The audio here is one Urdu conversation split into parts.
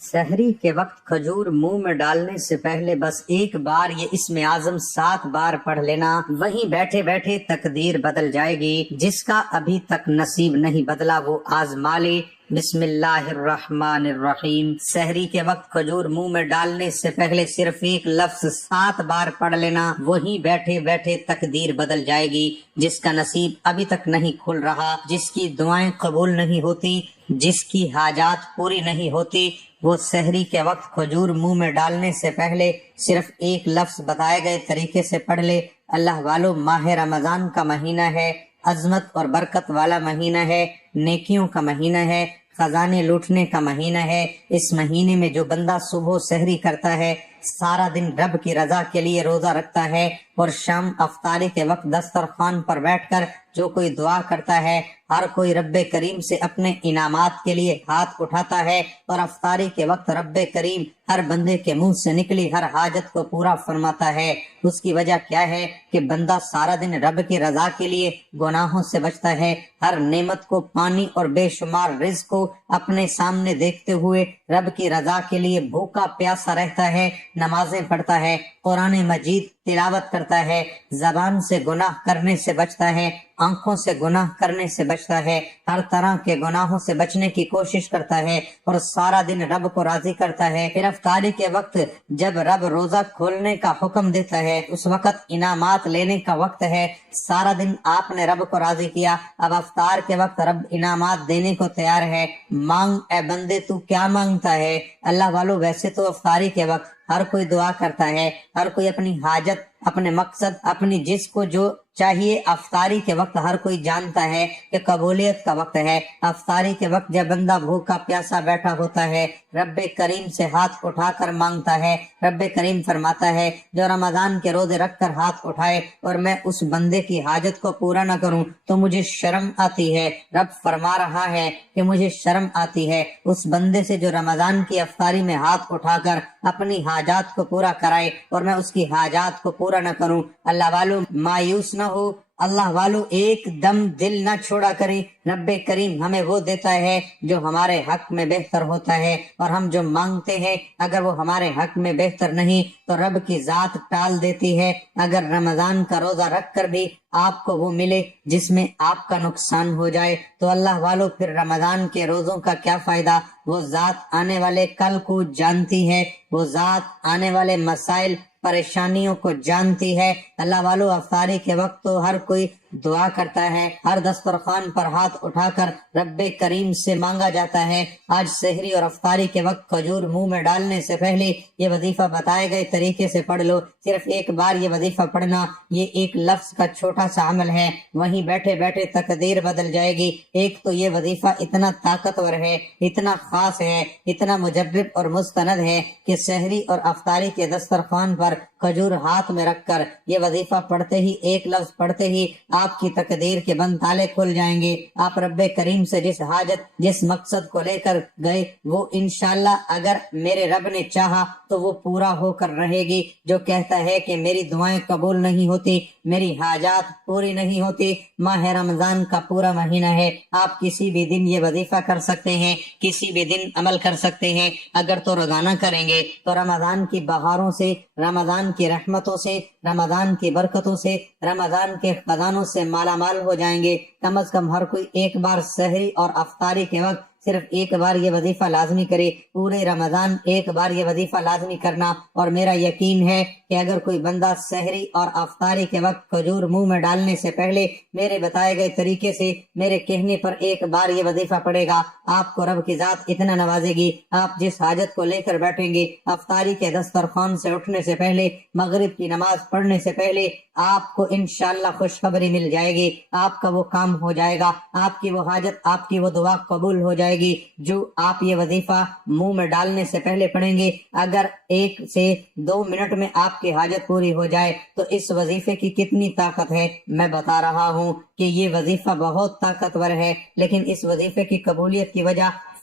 سحری کے وقت کھجور منہ میں ڈالنے سے پہلے بس ایک بار یہ اسم اعظم 7 بار پڑھ لینا، وہیں بیٹھے بیٹھے تقدیر بدل جائے گی۔ جس کا ابھی تک نصیب نہیں بدلا وہ آزما لے۔ بسم اللہ الرحمن الرحیم۔ سحری کے وقت کھجور منہ میں ڈالنے سے پہلے صرف ایک لفظ 7 بار پڑھ لینا، وہیں بیٹھے بیٹھے تقدیر بدل جائے گی۔ جس کا نصیب ابھی تک نہیں کھل رہا، جس کی دعائیں قبول نہیں ہوتی، جس کی حاجات پوری نہیں ہوتی، وہ سحری کے وقت کھجور منہ میں ڈالنے سے پہلے صرف ایک لفظ بتائے گئے طریقے سے پڑھ لے۔ اللہ والو، ماہ رمضان کا مہینہ ہے، عظمت اور برکت والا مہینہ ہے، نیکیوں کا مہینہ ہے، خزانے لوٹنے کا مہینہ ہے۔ اس مہینے میں جو بندہ صبح سحری کرتا ہے، سارا دن رب کی رضا کے لیے روزہ رکھتا ہے، اور شام افطاری کے وقت دسترخوان پر بیٹھ کر جو کوئی دعا کرتا ہے، ہر کوئی رب کریم سے اپنے انعامات کے لیے ہاتھ اٹھاتا ہے، اور افطاری کے وقت رب کریم ہر بندے کے منہ سے نکلی ہر حاجت کو پورا فرماتا ہے۔ اس کی وجہ کیا ہے کہ بندہ سارا دن رب کی رضا کے لیے گناہوں سے بچتا ہے، ہر نعمت کو پانی اور بے شمار رزق کو اپنے سامنے دیکھتے ہوئے رب کی رضا کے لیے بھوکا پیاسا رہتا ہے، نمازیں پڑھتا ہے، قرآن مجید تلاوت کرتا ہے، زبان سے گناہ کرنے سے بچتا ہے، آنکھوں سے گناہ کرنے سے بچتا ہے، ہر طرح کے گناہوں سے بچنے کی کوشش کرتا ہے، اور سارا دن رب کو راضی کرتا ہے۔ پھر افطاری کے وقت جب رب روزہ کھولنے کا حکم دیتا ہے، اس وقت انعامات لینے کا وقت ہے۔ سارا دن آپ نے رب کو راضی کیا، اب افطار کے وقت رب انعامات دینے کو تیار ہے۔ مانگ اے بندے، تو کیا مانگتا ہے؟ اللہ والو، ویسے تو افطاری کے وقت ہر کوئی دعا کرتا ہے، ہر کوئی اپنی حاجت، اپنے مقصد، اپنی جس کو جو چاہیے افطاری کے وقت ہر کوئی جانتا ہے کہ قبولیت کا وقت ہے۔ افطاری کے وقت جب بندہ بھوکا پیاسا بیٹھا ہوتا ہے، رب کریم سے ہاتھ اٹھا کر مانگتا ہے۔ رب کریم فرماتا ہے، جو رمضان کے روزے رکھ کر ہاتھ اٹھائے اور میں اس بندے کی حاجت کو پورا نہ کروں تو مجھے شرم آتی ہے۔ رب فرما رہا ہے کہ مجھے شرم آتی ہے اس بندے سے جو رمضان کی افطاری میں ہاتھ اٹھا کر اپنی حاجات کو پورا کرائے اور میں اس کی حاجات کو پورا نہ کروں۔ اللہ والو، مایوس نہ ہو، اللہ والو ایک دم دل نہ چھوڑا کریں۔ رب کریم ہمیں وہ دیتا ہے جو ہمارے حق میں بہتر ہوتا ہے، اور ہم جو مانگتے ہیں اگر وہ ہمارے حق میں بہتر نہیں تو رب کی ذات ٹال دیتی ہے۔ اگر رمضان کا روزہ رکھ کر بھی آپ کو وہ ملے جس میں آپ کا نقصان ہو جائے تو اللہ والو پھر رمضان کے روزوں کا کیا فائدہ؟ وہ ذات آنے والے کل کو جانتی ہے، وہ ذات آنے والے مسائل پریشانیوں کو جانتی ہے۔ اللہ والو، افطاری کے وقت تو ہر کوئی دعا کرتا ہے، ہر دسترخوان پر ہاتھ اٹھا کر رب کریم سے مانگا جاتا ہے۔ آج سحری اور افطاری کے وقت کھجور منہ میں ڈالنے سے پہلے یہ وظیفہ بتائے گئے طریقے سے پڑھ لو۔ صرف ایک بار یہ وظیفہ پڑھنا، یہ ایک لفظ کا چھوٹا سا عمل ہے، وہیں بیٹھے بیٹھے تقدیر بدل جائے گی۔ ایک تو یہ وظیفہ اتنا طاقتور ہے، اتنا خاص ہے، اتنا مجرب اور مستند ہے کہ سحری اور افطاری کے دسترخوان پر کھجور ہاتھ میں رکھ کر یہ وظیفہ پڑھتے ہی، ایک لفظ پڑھتے ہی آپ کی تقدیر کے بند تالے کھل جائیں گے۔ آپ رب کریم سے جس حاجت، جس مقصد کو لے کر گئے وہ انشاءاللہ اگر میرے رب نے چاہا تو وہ پورا ہو کر رہے گی۔ جو کہتا ہے کہ میری دعائیں قبول نہیں ہوتی، میری حاجات پوری نہیں ہوتی، ماہ رمضان کا پورا مہینہ ہے، آپ کسی بھی دن یہ وظیفہ کر سکتے ہیں، کسی بھی دن عمل کر سکتے ہیں۔ اگر تو روزانہ کریں گے تو رمضان کی بہاروں سے، رمضان کی رحمتوں سے، رمضان کی برکتوں سے، رمضان کے خزانوں سے مالا مال ہو جائیں گے۔ کم از کم ہر کوئی ایک بار سحری اور افطاری کے وقت صرف ایک بار یہ وظیفہ لازمی کرے۔ پورے رمضان ایک بار یہ وظیفہ لازمی کرنا، اور میرا یقین ہے کہ اگر کوئی بندہ سحری اور افطاری کے وقت کھجور منہ میں ڈالنے سے پہلے میرے بتائے گئے طریقے سے میرے کہنے پر ایک بار یہ وظیفہ پڑھے گا، آپ کو رب کی ذات اتنا نوازے گی، آپ جس حاجت کو لے کر بیٹھیں گے، افطاری کے دسترخوان سے اٹھنے سے پہلے، مغرب کی نماز پڑھنے سے پہلے آپ کو انشاءاللہ خوشخبری مل جائے گی، آپ کا وہ کام ہو جائے گا، آپ کی وہ حاجت، آپ کی وہ دعا قبول ہو جائے گی جو آپ یہ وظیفہ منہ میں ڈالنے سے پہلے پڑھیں گے۔ اگر 1 سے 2 منٹ میں آپ کی حاجت پوری ہو جائے تو اس وظیفے کی کتنی طاقت ہے میں بتا رہا ہوں کہ یہ وظیفہ بہت طاقتور ہے، لیکن اس وظیفے کی قبولیت کی وجہ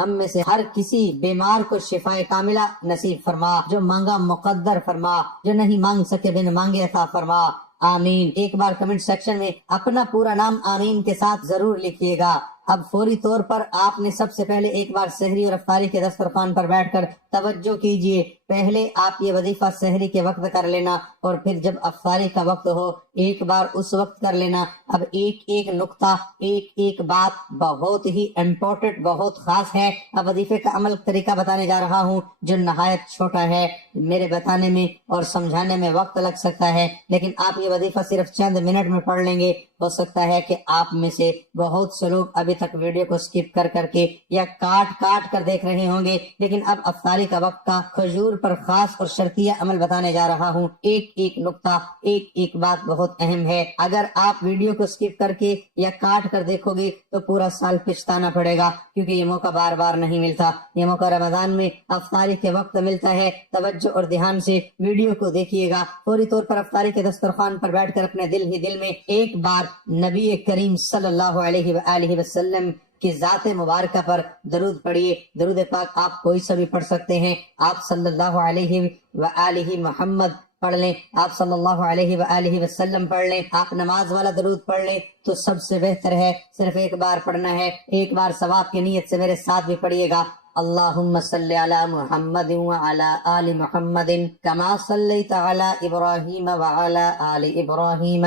ہم میں سے ہر کسی بیمار کو شفائے کاملہ نصیب فرما، جو مانگا مقدر فرما، جو نہیں مانگ سکے بن مانگے عطا فرما، آمین۔ ایک بار کمنٹ سیکشن میں اپنا پورا نام آمین کے ساتھ ضرور لکھیے گا۔ اب فوری طور پر آپ نے سب سے پہلے ایک بار سحری اور افطاری کے دسترخوان پر بیٹھ کر توجہ کیجئے۔ پہلے آپ یہ وظیفہ سحری کے وقت کر لینا اور پھر جب افطاری کا وقت ہو ایک بار اس وقت کر لینا۔ اب ایک ایک نقطہ، ایک ایک بات بہت ہی امپورٹنٹ، بہت خاص ہے۔ اب وظیفے کا عمل طریقہ بتانے جا رہا ہوں جو نہایت چھوٹا ہے، میرے بتانے میں اور سمجھانے میں وقت لگ سکتا ہے، لیکن آپ یہ وظیفہ صرف چند منٹ میں پڑھ لیں گے۔ ہو سکتا ہے کہ آپ میں سے بہت سے لوگ ابھی تک ویڈیو کو سکپ کر کے یا کاٹ کر دیکھ رہے ہوں گے، لیکن اب افطاری کا وقت کا کھجور پر خاص اور شرطیہ عمل بتانے جا رہا ہوں۔ ایک ایک نقطہ، ایک ایک بات بہت اہم ہے۔ اگر آپ ویڈیو کو سکپ کر کے یا کاٹ کر دیکھو گے تو پورا سال پچھتانا پڑے گا، کیونکہ یہ موقع بار بار نہیں ملتا۔ یہ موقع رمضان میں افطاری کے وقت ملتا ہے۔ توجہ اور دھیان سے ویڈیو کو دیکھیے گا۔ فوری طور پر افطاری کے دسترخوان پر بیٹھ کر اپنے دل ہی دل میں ایک بار نبی کریم صلی اللہ علیہ وآلہ وسلم کی ذات مبارکہ پر درود پڑھیے۔ درود پاک آپ کوئی سا بھی پڑھ سکتے ہیں۔ آپ صلی اللہ علیہ وآلہ محمد پڑھ لیں، آپ صلی اللہ علیہ وآلہ وسلم پڑھ لیں، آپ نماز والا درود پڑھ لیں تو سب سے بہتر ہے۔ صرف ایک بار پڑھنا ہے، ایک بار ثواب کی نیت سے میرے ساتھ بھی پڑھیے گا۔ اللہم صلی علی محمد وعلی آل محمد کما صلیت علی ابراہیم وعلی آل ابراہیم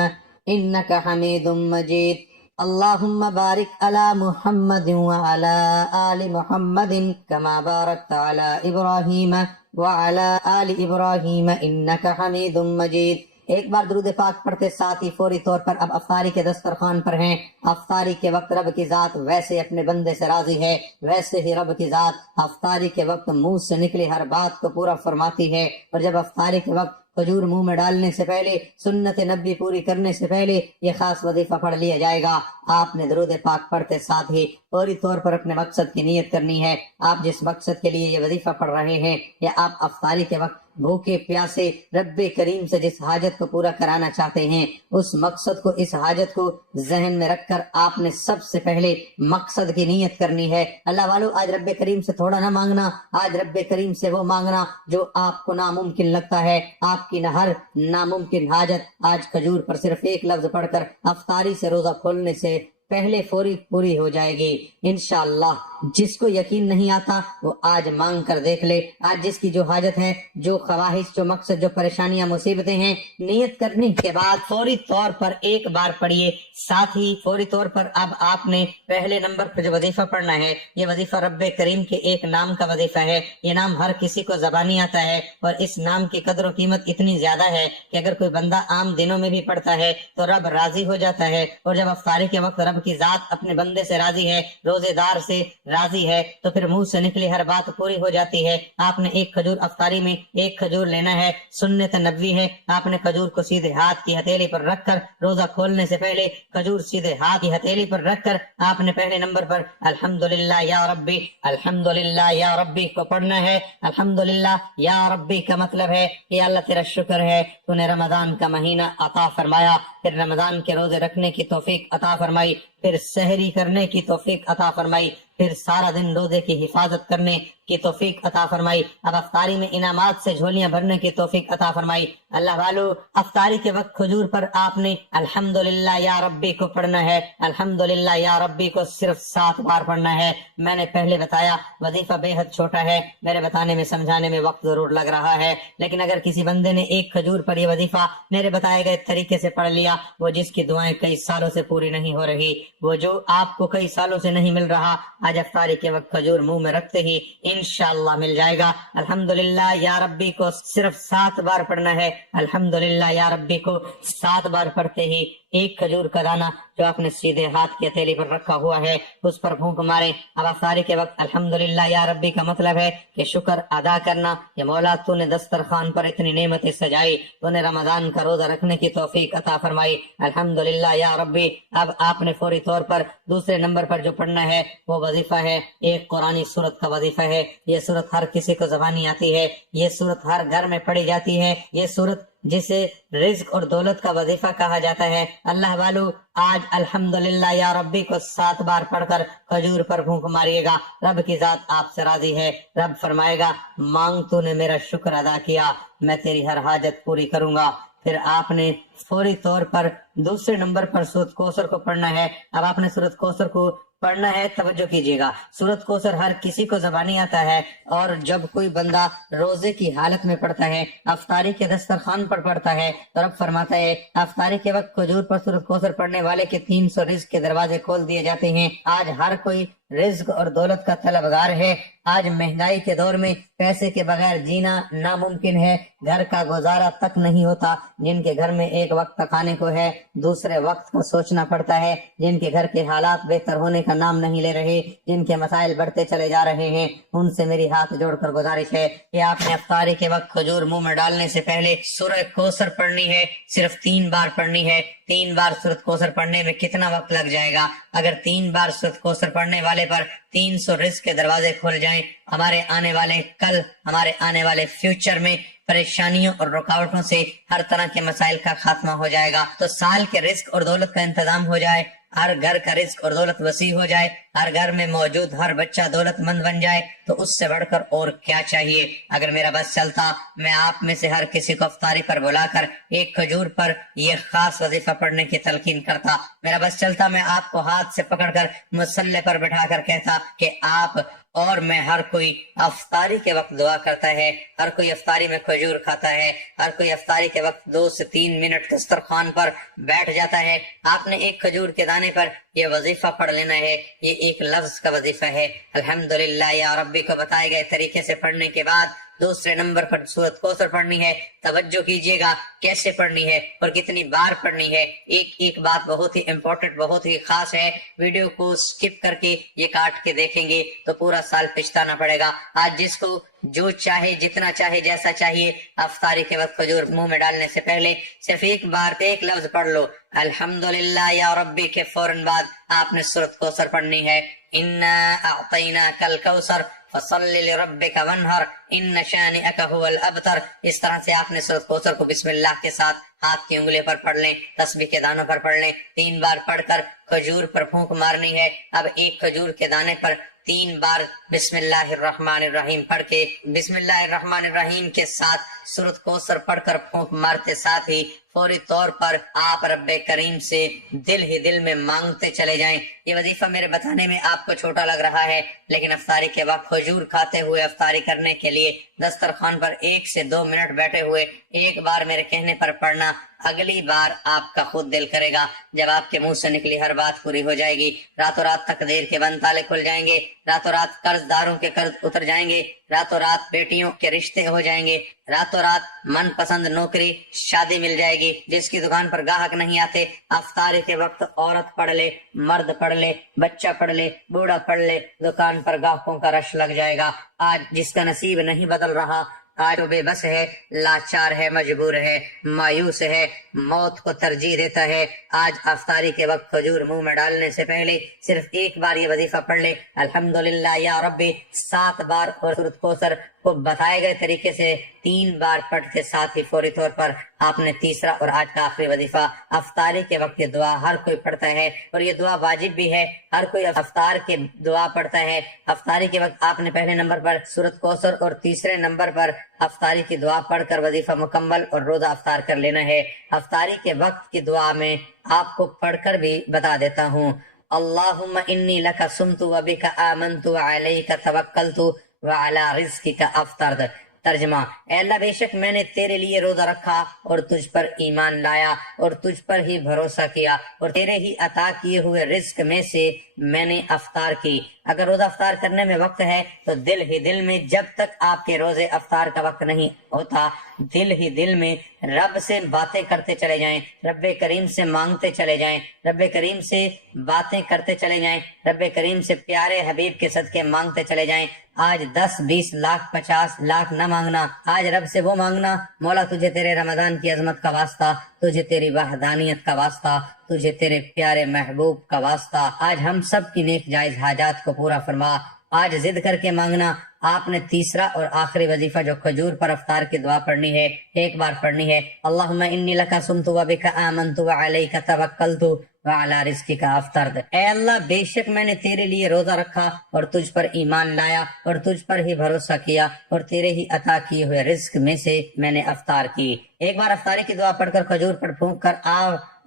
انک حمید مجید۔ اللہم بارک علی محمد وعلی آل محمد کما بارکت علی ابراہیم وعلی آل ابراہیم انک حمید مجید۔ ایک بار درود پاک پڑھتے ساتھ ہی فوری طور پر اب افطاری کے دسترخوان پر ہیں۔ افطاری کے وقت رب کی ذات ویسے اپنے بندے سے راضی ہے، ویسے ہی رب کی ذات افطاری کے وقت منہ سے نکلی ہر بات کو پورا فرماتی ہے۔ اور جب افطاری کے وقت کھجور منہ میں ڈالنے سے پہلے، سنت نبی پوری کرنے سے پہلے یہ خاص وظیفہ پڑھ لیا جائے گا۔ آپ نے درود پاک پڑھتے ساتھ ہی فوری طور پر اپنے مقصد کی نیت کرنی ہے۔ آپ جس مقصد کے لیے یہ وظیفہ پڑھ رہے ہیں یا آپ افطاری کے وقت بھوکے پیاسے رب کریم سے جس حاجت کو پورا کرانا چاہتے ہیں، اس مقصد کو، اس حاجت کو ذہن میں رکھ کر آپ نے سب سے پہلے مقصد کی نیت کرنی ہے۔ اللہ والو، آج رب کریم سے تھوڑا نہ مانگنا، آج رب کریم سے وہ مانگنا جو آپ کو ناممکن لگتا ہے۔ آپ کی ہر ناممکن حاجت آج کھجور پر صرف ایک لفظ پڑھ کر افطاری سے روزہ کھولنے سے پہلے فوری پوری ہو جائے گی انشاءاللہ۔ جس کو یقین نہیں آتا وہ آج مانگ کر دیکھ لے۔ آج جس کی جو حاجت ہے، جو خواہش، جو مقصد، جو پریشانیاں، مصیبتیں ہیں، نیت کرنے کے بعد فوری طور پر ایک بار پڑھیے۔ ساتھ ہی فوری طور پر اب آپ نے پہلے نمبر پر جو وظیفہ پڑھنا ہے، یہ وظیفہ رب کریم کے ایک نام کا وظیفہ ہے۔ یہ نام ہر کسی کو زبانی آتا ہے اور اس نام کی قدر و قیمت اتنی زیادہ ہے کہ اگر کوئی بندہ عام دنوں میں بھی پڑھتا ہے تو رب راضی ہو جاتا ہے۔ اور جب افطاری کے وقت رب کی ذات اپنے بندے سے راضی ہے، روزے دار سے راضی ہے، تو پھر منہ سے نکلی ہر بات پوری ہو جاتی ہے۔ آپ نے ایک کھجور افطاری میں ایک کھجور لینا ہے، سنت نبوی ہے۔ آپ نے کھجور کو سیدھے ہاتھ کی ہتھیلی پر رکھ کر روزہ کھولنے سے پہلے کھجور سیدھے ہاتھ کی ہتھیلی پر رکھ کر آپ نے پہلے نمبر پر الحمدللہ یا ربی، الحمدللہ یا ربی کو پڑھنا ہے۔ الحمدللہ یا ربی کا مطلب ہے کہ اللہ تیرا شکر ہے، تو نے رمضان کا مہینہ عطا فرمایا، پھر رمضان کے روزے رکھنے کی توفیق عطا فرمائی، پھر سحری کرنے کی توفیق عطا فرمائی، پھر سارا دن روزے کی حفاظت کرنے کی توفیق عطا فرمائی، اب افطاری میں انعامات سے جھولیاں بھرنے کی توفیق عطا فرمائی۔ اللہ والو، افطاری کے وقت کھجور پر آپ نے الحمدللہ یا ربی کو پڑھنا ہے۔ الحمدللہ یا ربی کو صرف 7 بار پڑھنا ہے۔ میں نے پہلے بتایا وظیفہ بے حد چھوٹا ہے، میرے بتانے میں سمجھانے میں وقت ضرور لگ رہا ہے، لیکن اگر کسی بندے نے ایک کھجور پر یہ وظیفہ میرے بتائے گئے طریقے سے پڑھ لیا، وہ جس کی دعائیں کئی سالوں سے پوری نہیں ہو رہی، وہ جو آپ کو کئی سالوں سے نہیں مل رہا، آج افطاری کے وقت کھجور منہ میں رکھتے ہی انشاءاللہ مل جائے گا۔ الحمدللہ یا ربی کو صرف 7 بار پڑھنا ہے۔ الحمدللہ یا ربی کو 7 بار پڑھتے ہی ایک کھجور کا دانہ جو آپ نے سیدھے ہاتھ کی ہتھیلی پر رکھا ہوا ہے اس پر پھونک مارے۔ اب افطاری کے وقت الحمدللہ یا ربی کا مطلب ہے کہ شکر ادا کرنا کہ مولا تو نے دسترخوان پر اتنی نعمتیں سجائی، تو نے رمضان کا روزہ رکھنے کی توفیق عطا فرمائی۔ الحمدللہ یا ربی۔ اب آپ نے فوری طور پر دوسرے نمبر پر جو پڑھنا ہے وہ وظیفہ ہے ایک قرآنی سورت کا وظیفہ ہے۔ یہ سورت ہر کسی کو زبانی آتی ہے، یہ سورت ہر گھر میں پڑھی جاتی ہے، یہ سورت جسے رزق اور دولت کا وظیفہ کہا جاتا ہے۔ اللہ والو، آج الحمدللہ یا ربی کو 7 بار پڑھ کر کھجور پر پھونک ماریے گا، رب کی ذات آپ سے راضی ہے۔ رب فرمائے گا، مانگ تو نے میرا شکر ادا کیا، میں تیری ہر حاجت پوری کروں گا۔ پھر آپ نے فوری طور پر دوسرے نمبر پر سورۃ کوثر کو پڑھنا ہے۔ اب آپ نے سورۃ کوثر کو پڑھنا ہے، توجہ کیجیے گا۔ سورۃ کوثر ہر کسی کو زبانی آتا ہے، اور جب کوئی بندہ روزے کی حالت میں پڑھتا ہے، افطاری کے دسترخوان پر پڑھتا ہے، تو رب فرماتا ہے افطاری کے وقت کھجور پر سورۃ کوثر پڑھنے والے کے 300 رزق کے دروازے کھول دیے جاتے ہیں۔ آج ہر کوئی رزق اور دولت کا طلبگار ہے۔ آج مہنگائی کے دور میں پیسے کے بغیر جینا ناممکن ہے، گھر کا گزارا تک نہیں ہوتا۔ جن کے گھر میں ایک وقت کھانے کو ہے، دوسرے وقت کا سوچنا پڑتا ہے۔ جن کے گھر کے حالات بہتر ہونے کا نام نہیں لے رہے، جن کے مسائل بڑھتے چلے جا رہے ہیں، ان سے میری ہاتھ جوڑ کر گزارش ہے کہ آپ نے افطاری کے وقت کھجور منہ میں ڈالنے سے پہلے سورہ کوثر پڑھنی ہے، صرف 3 بار پڑھنی ہے۔ 3 بار سورۃ کوثر پڑھنے میں کتنا وقت لگ جائے گا؟ اگر 3 بار سورۃ کوثر پڑھنے والے پر 300 رزق کے دروازے کھل جائیں، ہمارے آنے والے فیوچر میں پریشانیوں اور رکاوٹوں سے ہر طرح کے مسائل کا خاتمہ ہو جائے گا، تو سال کے رزق اور دولت کا انتظام ہو جائے، ہر گھر کا رزق اور دولت وسیع ہو جائے، ہر گھر میں موجود ہر بچہ دولت مند بن جائے، تو اس سے بڑھ کر اور کیا چاہیے؟ اگر میرا بس چلتا، میں آپ میں سے ہر کسی کو افطاری پر بلا کر ایک کھجور پر یہ خاص وظیفہ پڑھنے کی تلقین کرتا۔ میرا بس چلتا، میں آپ کو ہاتھ سے پکڑ کر مصلی پر بٹھا کر کہتا کہ آپ اور میں، ہر کوئی افطاری کے وقت دعا کرتا ہے، ہر کوئی افطاری میں کھجور کھاتا ہے، ہر کوئی افطاری کے وقت 2 سے 3 منٹ دسترخوان پر بیٹھ جاتا ہے۔ آپ نے ایک کھجور کے دانے پر یہ وظیفہ پڑھ لینا ہے۔ یہ ایک لفظ کا وظیفہ ہے، الحمدللہ یا ربی کو بتائے گئے طریقے سے پڑھنے کے بعد دوسرے نمبر پر سورۃ کوثر پڑھنی ہے۔ توجہ کیجیے گا کیسے پڑھنی ہے اور کتنی بار پڑھنی ہے۔ ایک بات بہت ہی امپورٹنٹ، بہت ہی خاص ہے، ویڈیو کو سکپ کر کے یہ کاٹ کے دیکھیں گے تو پورا سال پچھتانا پڑے گا۔ آج جس کو جو چاہے، جتنا چاہے، جیسا چاہیے، افطاری کے وقت کھجور منہ میں ڈالنے سے پہلے صرف ایک بار ایک لفظ پڑھ لو، الحمدللہ یا ربی کے فوراً بعد آپ نے سورۃ کوثر پڑھنی ہے۔ انا اعطیناک الکوثر فصلی لربک وانحر ان شانئک ھو الابتر۔ اس طرح سے آپ نے سورۃ کوثر کو بسم اللہ کے ساتھ ہاتھ کی انگلی پر پڑھ لیں، تسبیح کے دانوں پر پڑھ لیں، 3 بار پڑھ کر کھجور پر پھونک مارنی ہے۔ اب ایک کھجور کے دانے پر 3 بار بسم اللہ الرحمن الرحیم پڑھ کے بسم اللہ الرحمن الرحیم کے ساتھ سورۃ کوثر پڑھ کر پھونک مارتے ساتھ ہی فوری طور پر آپ رب کریم سے دل ہی دل میں مانگتے چلے جائیں۔ یہ وظیفہ میرے بتانے میں آپ کو چھوٹا لگ رہا ہے، لیکن افطاری کے وقت کھجور کھاتے ہوئے افطاری کرنے کے لیے دسترخوان پر 1 سے 2 منٹ بیٹھے ہوئے ایک بار میرے کہنے پر پڑھنا، اگلی بار آپ کا خود دل کرے گا، جب آپ کے منہ سے نکلی ہر بات پوری ہو جائے گی۔ راتوں رات تقدیر کے بند تالے کھل جائیں گے، راتوں رات قرض داروں کے قرض اتر جائیں گے، راتوں رات بیٹیوں کے رشتے ہو جائیں گے، راتوں رات من پسند نوکری شادی مل جائے گی۔ جس کی دکان پر گاہک نہیں آتے، افطاری کے وقت عورت پڑھ لے، مرد پڑھ لے، بچہ پڑھ لے، بوڑھا پڑھ لے، دکان پر گاہکوں کا رش لگ جائے گا۔ آج جس کا نصیب نہیں بدل رہا، آج وہ بے بس ہے، لاچار ہے، مجبور ہے، مایوس ہے، موت کو ترجیح دیتا ہے، آج افطاری کے وقت کھجور منہ میں ڈالنے سے پہلے صرف ایک بار یہ وظیفہ پڑھ لے، الحمدللہ یا ربی 7 بار، اور سورۃ کوثر کو بتائے گئے طریقے سے 3 بار پڑھ کے ساتھ ہی فوری طور پر آپ نے تیسرا اور آج کا آخری وظیفہ افطاری کے وقت یہ دعا ہر کوئی پڑھتا ہے، اور یہ دعا واجب بھی ہے، ہر کوئی افطار کے دعا پڑھتا ہے۔ افطاری کے وقت آپ نے پہلے نمبر پر سورۃ کوثر اور تیسرے نمبر پر افطاری کی دعا پڑھ کر وظیفہ مکمل اور روزہ افطار کر لینا ہے۔ افطاری کے وقت کی دعا میں آپ کو پڑھ کر بھی بتا دیتا ہوں، اللہم انی لک صمت وبک آمنت وعلیک توکلت وعلی رزقک افطرت۔ ترجمہ، اے اللہ بے شک میں نے تیرے لیے روزہ رکھا اور تجھ پر ایمان لایا اور تجھ پر ہی بھروسہ کیا اور تیرے ہی عطا کیے ہوئے رزق میں سے میں نے افطار کی۔ اگر روزہ افطار کرنے میں وقت ہے تو دل ہی دل میں، جب تک آپ کے روزے افطار کا وقت نہیں ہوتا، دل ہی دل میں رب سے باتیں کرتے چلے جائیں، رب کریم سے مانگتے چلے جائیں، رب کریم سے باتیں کرتے چلے جائیں، رب کریم سے پیارے حبیب کے صدقے مانگتے چلے جائیں۔ آج 10 20 لاکھ 50 لاکھ نہ مانگنا، آج رب سے وہ مانگنا، مولا تجھے تیرے رمضان کی عظمت کا واسطہ، تجھے تیری وحدانیت کا واسطہ، تجھے تیرے پیارے محبوب کا واسطہ، آج ہم سب کی نیک جائز حاجات کو پورا فرما۔ آج ضد کر کے مانگنا۔ آپ نے تیسرا اور آخری وظیفہ جو کھجور پر افطار کی دعا پڑھنی ہے، ایک بار پڑھنی ہے، اللہم انی لک صمت و بک آمنت و علیک توکلت وعلی رزقک افطرت۔ اے اللہ، بے شک میں نے تیرے لیے روزہ رکھا اور تجھ پر ایمان لایا اور تجھ پر ہی بھروسہ کیا اور تیرے ہی عطا کیے ہوئے رزق میں سے میں نے افطار کی۔ ایک بار افطاری کی دعا پڑھ کر کھجور پر پھونک کر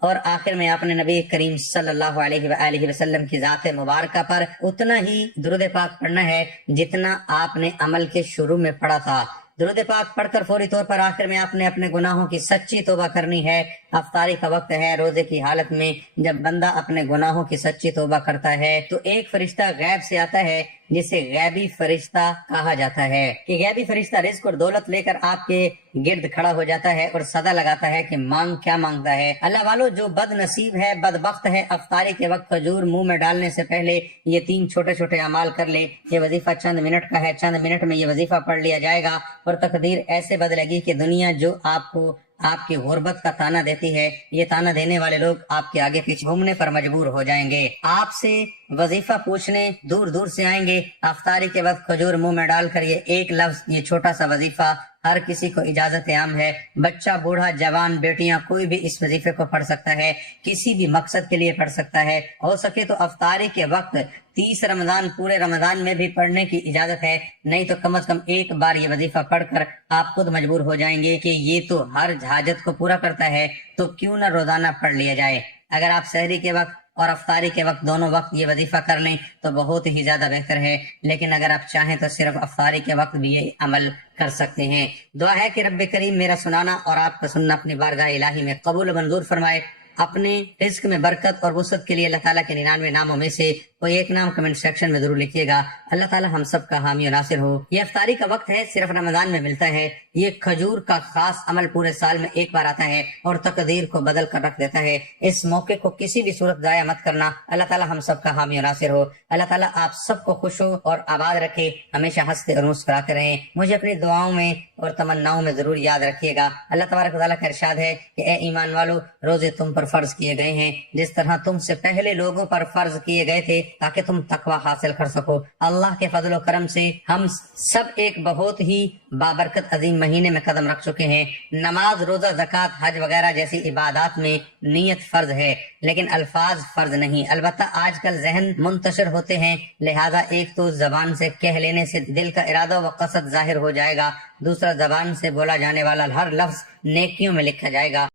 اور آخر میں آپ نے نبی کریم صلی اللہ علیہ وآلہ وسلم کی ذات مبارکہ پر اتنا ہی درود پاک پڑھنا ہے جتنا آپ نے عمل کے شروع میں پڑھا تھا۔ درود پاک پڑھ کر فوری طور پر آخر میں آپ نے اپنے گناہوں کی سچی توبہ کرنی ہے۔ افطاری کا وقت ہے، روزے کی حالت میں جب بندہ اپنے گناہوں کی سچی توبہ کرتا ہے تو ایک فرشتہ غیب سے آتا ہے جسے غیبی فرشتہ کہا جاتا ہے۔ کہ غیبی فرشتہ رزق اور دولت لے کر آپ کے گرد کھڑا ہو جاتا ہے اور صدا لگاتا ہے کہ مانگ کیا مانگتا ہے۔ اللہ والو، جو بد نصیب ہے، بدبخت ہے، افطاری کے وقت کھجور منہ میں ڈالنے سے پہلے یہ 3 چھوٹے چھوٹے اعمال کر لے۔ یہ وظیفہ چند منٹ کا ہے، چند منٹ میں یہ وظیفہ پڑھ لیا جائے گا اور تقدیر ایسے بدلے گی کہ دنیا جو آپ کو آپ کی غربت کا تانا دیتی ہے، یہ تانا دینے والے لوگ آپ کے آگے پیچھے گھومنے پر مجبور ہو جائیں گے۔ آپ سے وظیفہ پوچھنے دور دور سے آئیں گے۔ افطاری کے وقت کھجور منہ میں ڈال کر یہ ایک لفظ، یہ چھوٹا سا وظیفہ ہر کسی کو اجازت عام ہے۔ بچہ، بوڑھا، جوان، بیٹیاں، کوئی بھی اس وظیفے کو پڑھ سکتا ہے، کسی بھی مقصد کے لیے پڑھ سکتا ہے۔ ہو سکے تو افطاری کے وقت 30 رمضان پورے رمضان میں بھی پڑھنے کی اجازت ہے، نہیں تو کم از کم ایک بار یہ وظیفہ پڑھ کر آپ خود مجبور ہو جائیں گے کہ یہ تو ہر حاجت کو پورا کرتا ہے، تو کیوں نہ روزانہ پڑھ لیا جائے۔ اگر آپ سحری کے وقت اور افطاری کے وقت دونوں وقت یہ وظیفہ کر لیں تو بہت ہی زیادہ بہتر ہے، لیکن اگر آپ چاہیں تو صرف افطاری کے وقت بھی یہ عمل کر سکتے ہیں۔ دعا ہے کہ رب کریم میرا سنانا اور آپ کا سننا اپنی بارگاہ الہی میں قبول و منظور فرمائے۔ اپنے رزق میں برکت اور وسعت کے لیے اللہ تعالیٰ کے 99 ناموں میں سے کوئی ایک نام کمنٹ سیکشن میں ضرور لکھیے گا۔ اللہ تعالیٰ ہم سب کا حامی و ناصر ہو۔ یہ افطاری کا وقت ہے، صرف رمضان میں ملتا ہے۔ یہ کھجور کا خاص عمل پورے سال میں ایک بار آتا ہے اور تقدیر کو بدل کر رکھ دیتا ہے۔ اس موقع کو کسی بھی صورت ضائع مت کرنا۔ اللہ تعالیٰ ہم سب کا حامی و ناصر ہو۔ اللہ تعالیٰ آپ سب کو خوش ہو اور آباد رکھے، ہمیشہ ہنستے اور مسکراتے رہیں۔ مجھے اپنی دعاؤں میں اور تمناؤں میں ضرور یاد رکھیے گا۔ اللہ تبارک و تعالیٰ کا ارشاد ہے کہ اے ایمان والو، روزے تم پر فرض کیے گئے ہیں جس طرح تم سے پہلے لوگوں پر فرض کیے گئے تھے تاکہ تم تقوی حاصل کر سکو۔ اللہ کے فضل و کرم سے ہم سب ایک بہت ہی بابرکت عظیم مہینے میں قدم رکھ چکے ہیں۔ نماز، روزہ، زکوٰۃ، حج وغیرہ جیسی عبادات میں نیت فرض ہے لیکن الفاظ فرض نہیں۔ البتہ آج کل ذہن منتشر ہوتے ہیں، لہذا ایک تو زبان سے کہہ لینے سے دل کا ارادہ و قصد ظاہر ہو جائے گا، دوسرا زبان سے بولا جانے والا ہر لفظ نیکیوں میں لکھا جائے گا۔